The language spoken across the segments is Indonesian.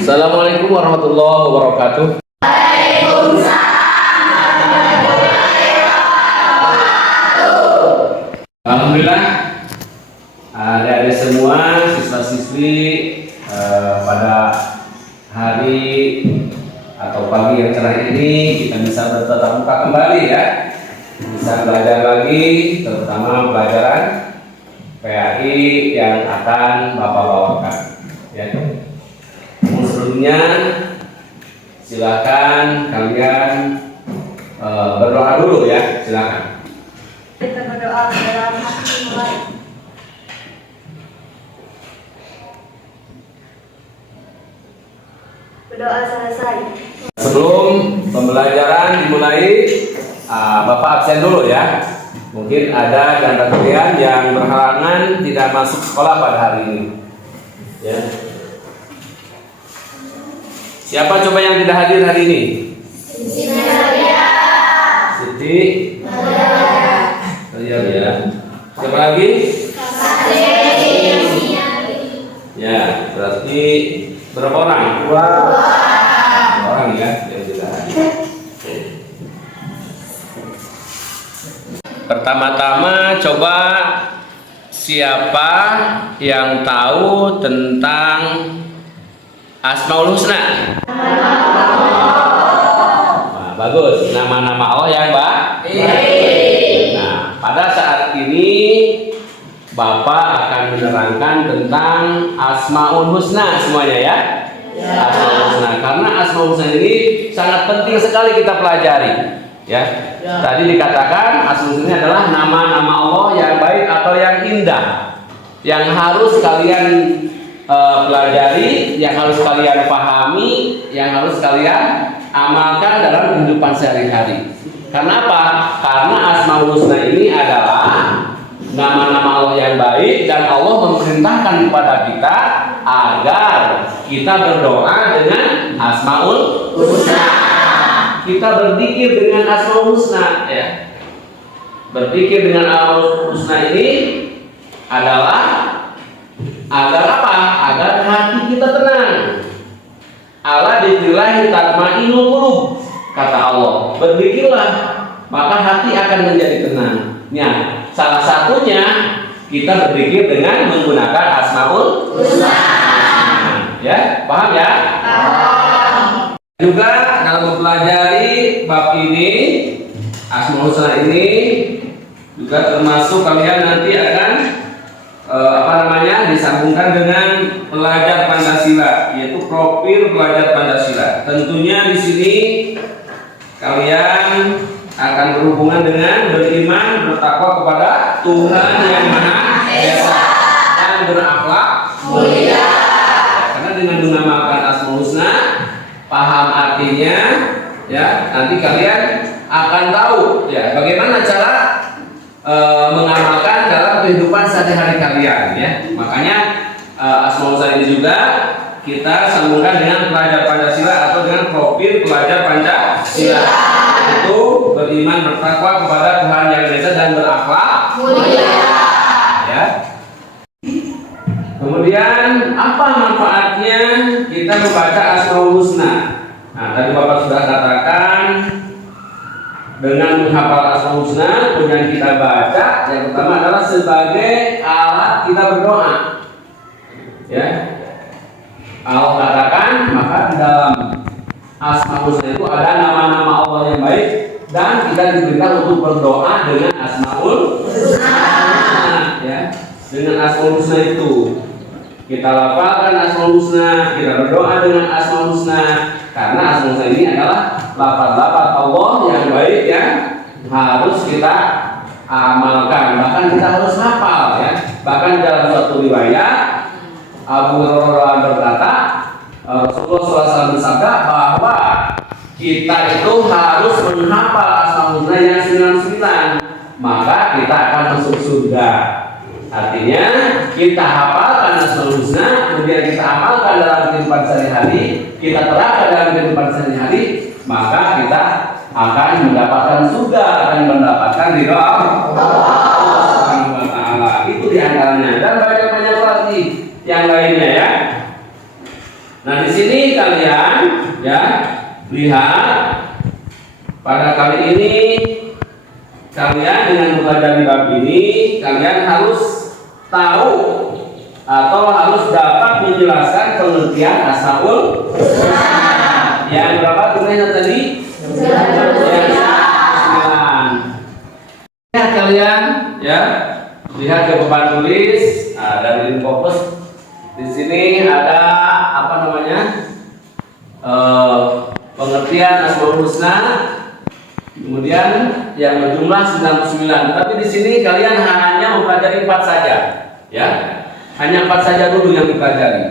Assalamualaikum warahmatullahi wabarakatuh. Alhamdulillah, adik-adik semua, siswa-siswi pada hari atau pagi yang cerah ini kita bisa bertatap muka kembali ya, bisa belajar lagi, terutama pelajaran PAI yang akan Bapak bawakan. Ya. Sebelumnya silakan kalian berdoa dulu ya, silakan. Kita berdoa dalam hati mulai. Berdoa selesai. Sebelum pembelajaran dimulai, Bapak absen dulu ya. Mungkin ada di antara kalian yang berhalangan tidak masuk sekolah pada hari ini. Ya. Siapa coba yang tidak hadir hari ini? Siti. Ya. Siapa lagi? Ya, berarti berapa orang? Dua orang ya yang tidak hadir. Pertama-tama coba siapa yang tahu tentang Asmaul Husna? Nah, bagus, nama-nama Allah yang baik. Nah, pada saat ini Bapak akan menerangkan tentang Asmaul Husna semuanya ya. Asmaul Husna, karena Asmaul Husna ini sangat penting sekali kita pelajari. Ya. Tadi dikatakan Asmaul Husna adalah nama-nama Allah yang baik atau yang indah, yang harus kalian pelajari, yang harus kalian pahami, yang harus kalian amalkan dalam kehidupan sehari-hari. Karena apa? Karena Asmaul Husna ini adalah nama-nama Allah yang baik, dan Allah memerintahkan kepada kita agar kita berdoa dengan Asmaul Husna. Kita berzikir dengan Asmaul Husna ya. Berzikir dengan Asmaul Husna ini adalah agar apa? Agar hati kita tenang. Ala dzikrillah tatma'innul qulub, kata Allah. Berzikirlah, maka hati akan menjadi tenang. Ya, salah satunya kita berzikir dengan menggunakan Asmaul Husna. Ya, paham ya? Juga kalau mempelajari bab ini, Asmaul Husna ini juga termasuk kalian nanti akan disambungkan dengan pelajar Pancasila, yaitu profil pelajar Pancasila. Tentunya di sini kalian akan berhubungan dengan beriman, bertakwa kepada Tuhan yang Maha Esa dan berakhlak mulia. Karena dengan mengamalkan Asmaul Husna, paham artinya, ya nanti kalian akan tahu ya bagaimana cara mengamalkan dalam kehidupan sehari-hari kalian ya. Makanya Asmaul Husna ini juga kita sambungkan dengan pelajar Pancasila atau dengan profil pelajar Pancasila, itu beriman, bertakwa kepada Tuhan yang Maha Esa dan berakhlak mulia. Ya. Kemudian apa manfaatnya kita membaca Asmaul Husna? Nah, tadi Bapak sudah katakan, dengan menghafal Asmaul Husna, kemudian kita baca, yang pertama adalah sebagai alat kita berdoa. Ya. Allah katakan, maka di dalam Asmaul Husna itu ada nama-nama Allah yang baik, dan kita diperintah untuk berdoa dengan Asmaul Husna. Ya. Dengan Asmaul Husna itu kita lafalkan Asmaul Husna, kita berdoa dengan Asmaul Husna, karena Asmaul Husna ini adalah lafaz-lafaz Allah yang baik yang harus kita amalkan, bahkan kita harus hafal ya. Bahkan dalam suatu riwayat Abu Hurairah berkata, Rasulullah SAW bersabda bahwa kita itu harus menghafal Asmaul Husna yang 99, maka kita akan masuk surga. Artinya kita hafalkan Asmaul Husna, kemudian kita amalkan dalam kehidupan sehari-hari, kita terapkan dalam kehidupan sehari-hari, maka kita akan mendapatkan surga, akan mendapatkan ridha Allah Subhanahu wa taala. Itu diantaranya, dan banyak-banyak lagi yang lainnya ya. Nah, di sini kalian ya lihat pada kali ini kalian dengan mempelajari bab ini kalian harus tahu atau harus dapat menjelaskan pengertian asmaul husna. Yang berapa tulisnya tadi? 9. Lihat kalian ya, lihat ke papan tulis. Nah, dari fokus di sini ada apa namanya? Pengertian asmaul husna. Kemudian yang berjumlah 99. Tapi di sini kalian hanya mempelajari 4 saja, ya. Hanya 4 saja dulu yang dipelajari.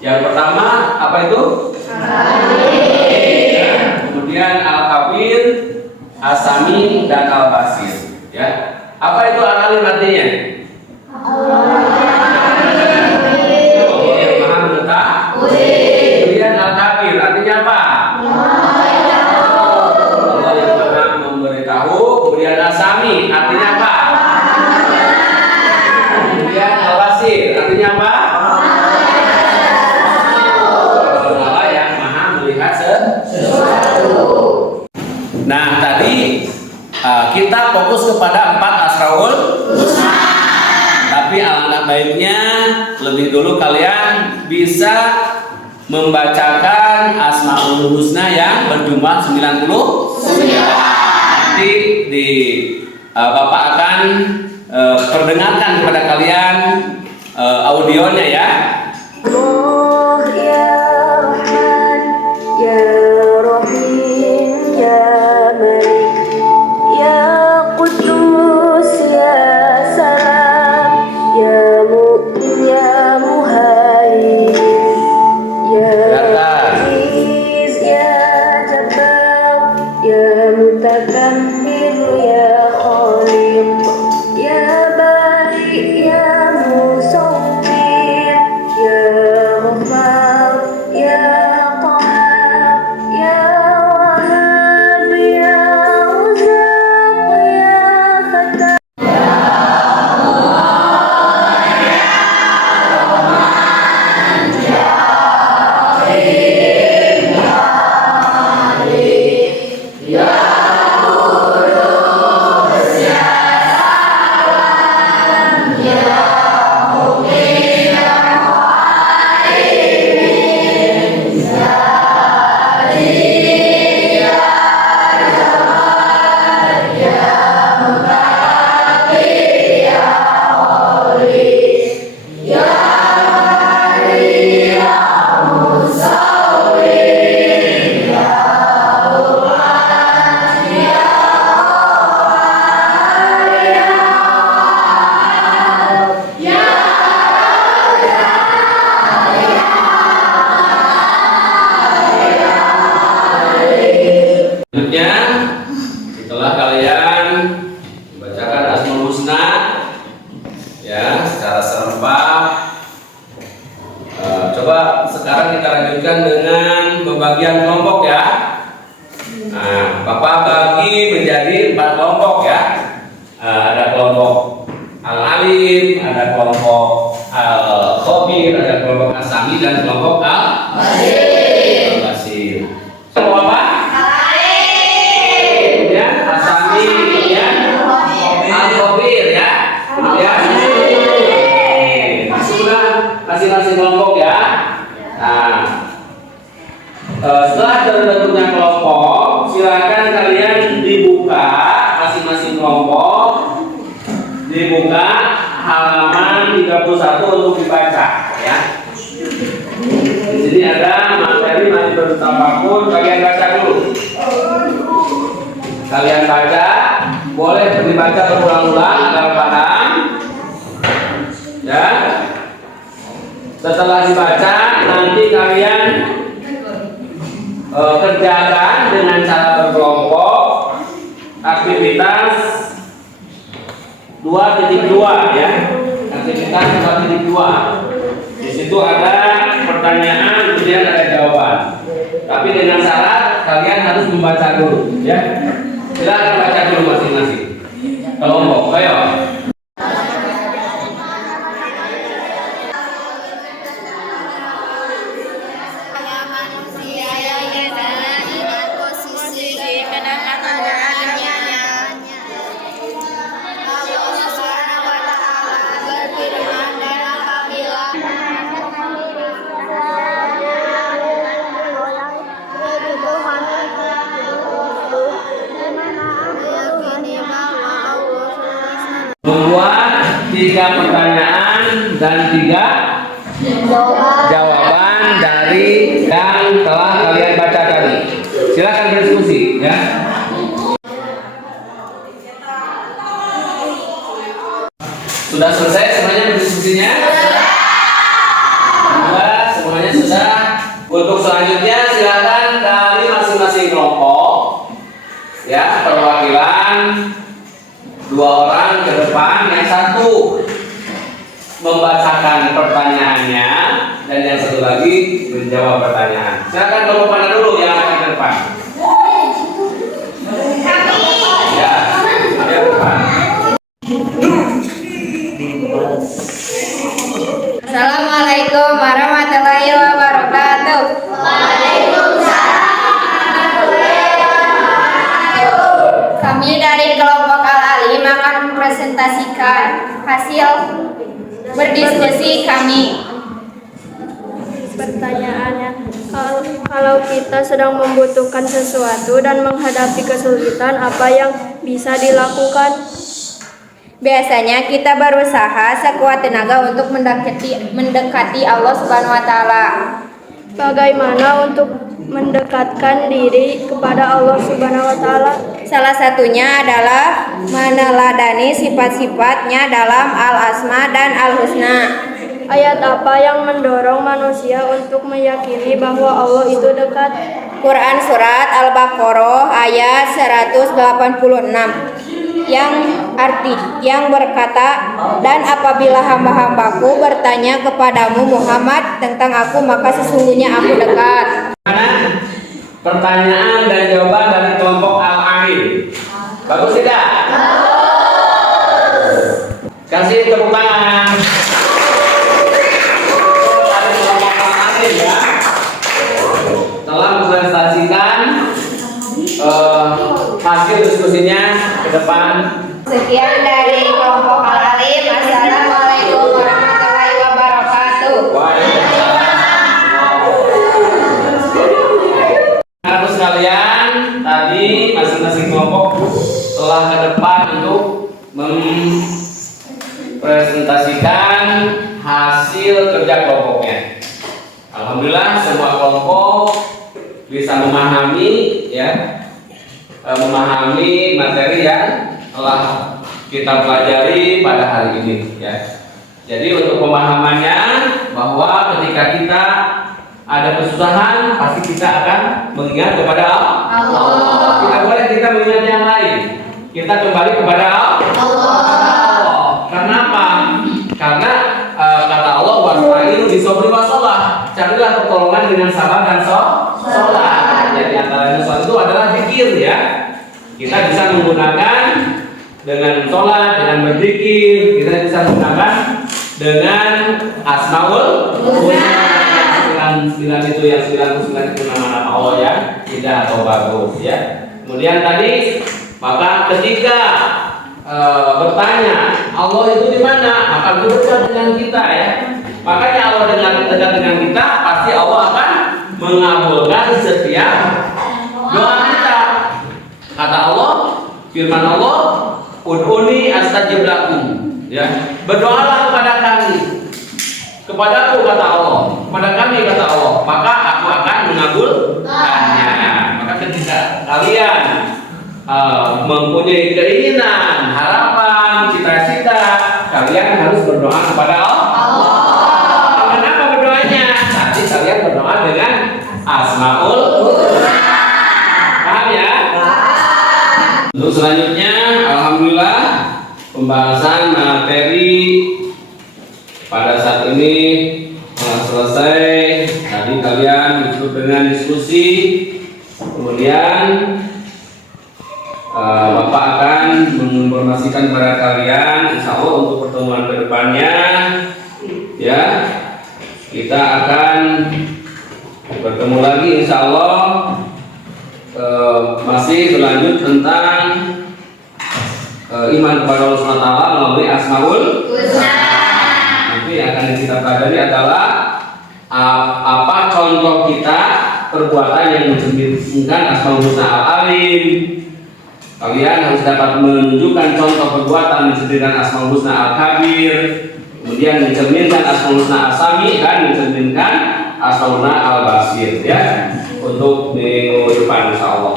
Yang pertama apa itu? Ya. Kemudian al-kabir, as-sami dan al-basir. Ya. Apa itu al-alim artinya? Allah yang maha mengetahui. Kemudian al-kabir artinya apa? Allah yang maha memberitahu. Kemudian as-sami artinya apa? Kemudian al-basir artinya apa? Allah yang maha melihat sesuatu. Nah, tadi kita fokus kepada 4 asmaul husna. Tapi alangkah baiknya lebih dulu kalian bisa membacakan asmaul husna yang berjumlah 99. Nanti Bapak akan perdengarkan kepada kalian audionya ya. Allah ya Rahman ya Rahim ya Malik ya Qudus ya Salam ya Mu'min ya Muhaimin ya Aziz ya Jabbar ya Mutakabbir ya Khaliq ya Bari ya Musawwir ya Ghaffar ya Qahhar ya Wahhab ya Razzaq ya Fattah. Selanjutnya, setelah kalian membacakan asmaul husna ya secara serempak, coba sekarang kita lanjutkan dengan pembagian kelompok ya. Nah, Bapak bagi menjadi 4 kelompok ya. Ada kelompok al-alim, ada kelompok al-khabir, ada kelompok as-sami dan kelompok al-basir. Kelompok apa? Kemudian as-sami, kemudian al-khabir ya. Kemudian sudah masing-masing kelompok ya. Nah, setelah terbentuknya kelompok, silakan kalian dibuka masing-masing kelompok, dibuka halaman 31 untuk dibaca ya. Di sini ada materi masih bertambahpun, kalian baca dulu. Kalian baca, boleh dibaca berulang-ulang agar paham. Ya. Setelah dibaca, nanti kalian kerjakan dengan cara berkelompok aktivitas 2.2 ya. Aktivitas 2.2. Di situ ada pertanyaan, kemudian ada jawaban. Tapi dengan syarat kalian harus membaca dulu ya. Silakan baca dulu masing-masing kelompok. Ayo. 3 pertanyaan dan 3 jawaban dari yang telah kalian baca tadi. Silakan berdiskusi ya. Sudah selesai semuanya berdiskusinya? Sudah, semuanya sudah. Untuk selanjutnya silakan dari masing-masing kelompok ya, perwakilan 2 orang ke depan, yang satu membacakan pertanyaannya dan yang satu lagi menjawab pertanyaan. Silakan kelompok mana dulu yang akan ke depan? Ya, yang depan. Assalamualaikum warahmatullahi wabarakatuh. Kami dari kelompok Al-Alim akan mempresentasikan hasil berdiskusi kami. Pertanyaannya, kalau kita sedang membutuhkan sesuatu dan menghadapi kesulitan, apa yang bisa dilakukan? Biasanya kita berusaha sekuat tenaga untuk mendekati Allah Subhanahu wa taala. Bagaimana untuk mendekatkan diri kepada Allah Subhanahu wa taala? Salah satunya adalah meneladani sifat-sifatnya dalam Al-Asma dan Al-Husna. Ayat apa yang mendorong manusia untuk meyakini bahwa Allah itu dekat? Quran surat Al-Baqarah ayat 186 yang berkata, dan apabila hamba-hambaku bertanya kepadamu Muhammad tentang aku, maka sesungguhnya aku dekat. Pertanyaan dan jawaban dari kelompok Al-Alim. Bagus tidak? Kasih tepuk tangan. Dari kelompok Al-Alim ya, telah mempresentasikan hasil diskusinya ke depan. Sekian dari kelompok Al-Alim. Assalamualaikum warahmatullahi wabarakatuh. Anak sekalian, tadi masing-masing kelompok telah ke depan untuk mempresentasikan hasil kerja kelompoknya. Alhamdulillah semua kelompok bisa memahami ya, memahami materi yang telah kita pelajari pada hari ini ya. Jadi untuk pemahamannya, bahwa ketika kita ada kesusahan pasti kita akan mengingat kepada Allah. Tidak boleh kita mengingat yang lain. Kita kembali kepada Allah. Kenapa? Karena kata Allah, wasta'inu bisobri wasolah. Carilah pertolongan dengan sabar dan sholat. Jadi antara sholat itu adalah zikir ya. Kita bisa menggunakan dengan sholat, dengan berzikir. Kita bisa menggunakan dengan asmaul husna. 9 itu yang 99 itu nama Allah ya, tidak atau bagus ya. Kemudian tadi, maka ketika bertanya Allah itu di mana, maka itu dekat dengan kita ya. Makanya Allah dekat dengan kita, pasti Allah akan mengabulkan setiap doa kita. Kata Allah, firman Allah, ud'uni astajib lakum ya. Berdoalah kepada kami. Kepadaku kata Allah, kepada kami kata Allah, maka aku akan mengabulkannya. Maka ketika kalian mempunyai keinginan, harapan, cita-cita, kalian harus berdoa kepada Allah. Kenapa berdoanya? Nanti kalian berdoa dengan asmaul husna. Paham ya? Untuk selanjutnya, alhamdulillah pembahasan materi pada saat ini telah selesai. Tadi kalian ikut dengan diskusi, kemudian Bapak akan menginformasikan kepada kalian, insya Allah untuk pertemuan kedepannya, ya kita akan bertemu lagi, insya Allah masih berlanjut tentang iman kepada Allah SWT melalui asmaul husna. Yang akan kita pelajari adalah apa contoh kita perbuatan yang mencerminkan asmaul husna Al-Alim, Kalian harus dapat menunjukkan contoh perbuatan mencerminkan Asmaul Husna Al-Kabir, kemudian mencerminkan Asmaul Husna As-Sami, dan mencerminkan Asmaul Husna Al-Basir, ya, untuk minggu depan insyaallah.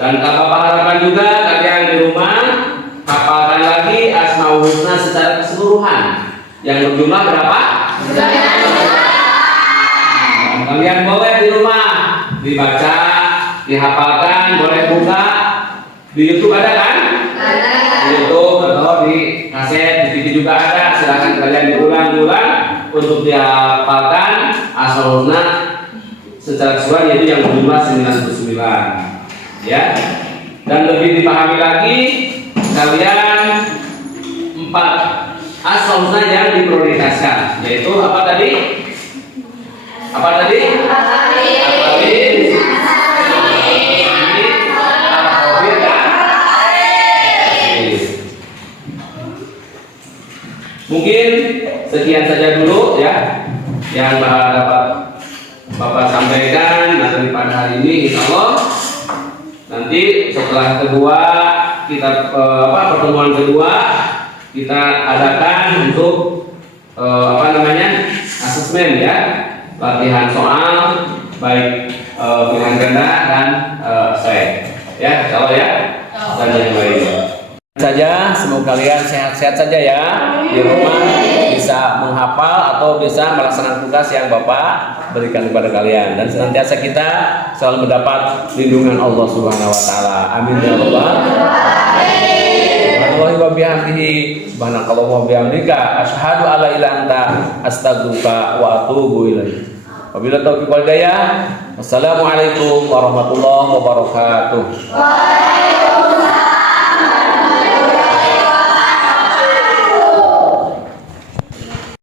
Dan Bapak harapkan juga kalian di rumah hafalkan lagi Asmaul Husna secara keseluruhan yang berjumlah berapa? Kalian boleh di rumah dibaca, dihafalkan, boleh buka di YouTube, ada kan? Ada. Di YouTube atau di kaset, di TV juga ada. Silakan kalian diulang-ulang untuk dihafalkan Asmaul Husna secara keseluruhan, yaitu yang berjumlah 99. Ya. Dan lebih dipahami lagi, kalian 4 Asmaul Husna yang diprioritaskan, yaitu apa tadi? Apa tadi? Mungkin sekian saja dulu ya yang dapat Bapak sampaikan pada hari ini, insya Allah. Nanti setelah pertemuan kedua kita adakan untuk asesmen ya, latihan soal baik pilihan ganda dan saya ya, insya Allah ya, dan yang lain saja. Semoga kalian sehat-sehat saja ya di rumah, bisa menghafal atau bisa melaksanakan tugas yang Bapak berikan kepada kalian, dan senantiasa kita selalu mendapat lindungan Allah Subhanahu wa taala. Amin ya rabbal alamin. Subhanallahi wa bihamdihi, subhanakallahumma wa bihamdika, asyhadu alla ilaha illa anta, astaghfiruka wa atubu ilaik. Wabillahi taufiq wal hidayah. Wassalamualaikum warahmatullahi wabarakatuh.